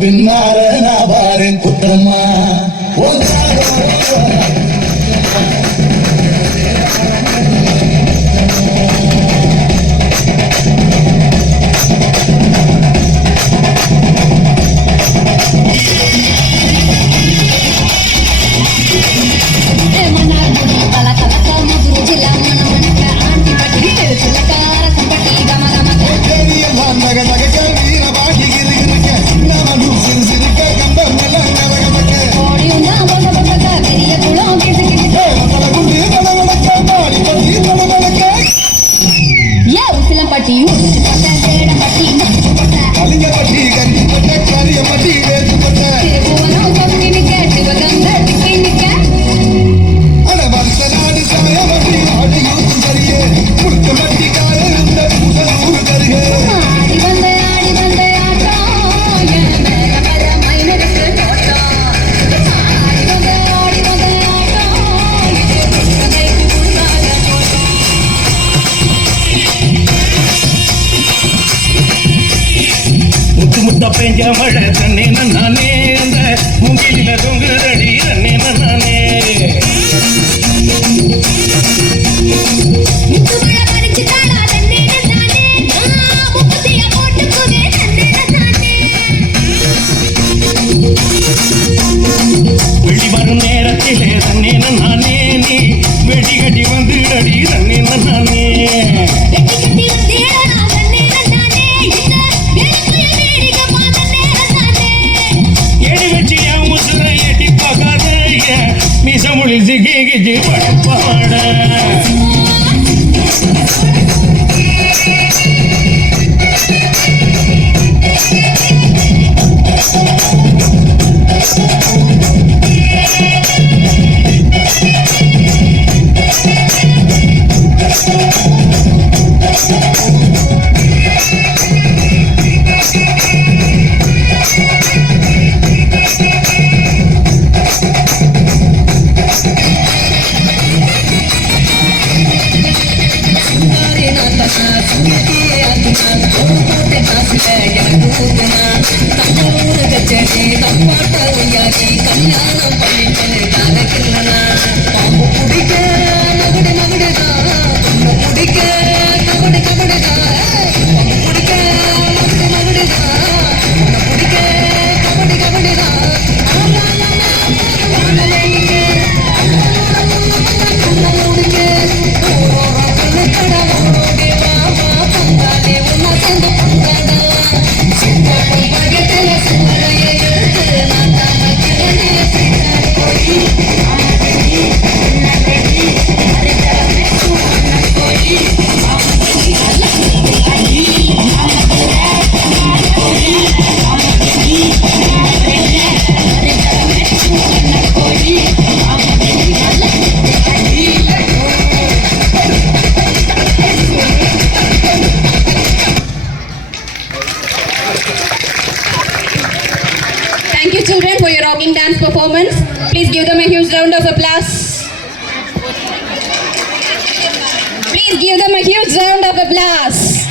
பின்னார நாபாரின் புத்திரம்மா பெஞ்ச மழை தண்ணே நானே அந்த மூங்கில தொங்குதடி தண்ணே நானே வெளி வரும் நேரத்திலே தண்ணே நானே நீ வெடி கட்டி வந்துடடி தண்ணே நானே ஜிகி படப்பாட Children, for your rocking dance performance. Please give them a huge round of applause. Please give them a huge round of applause.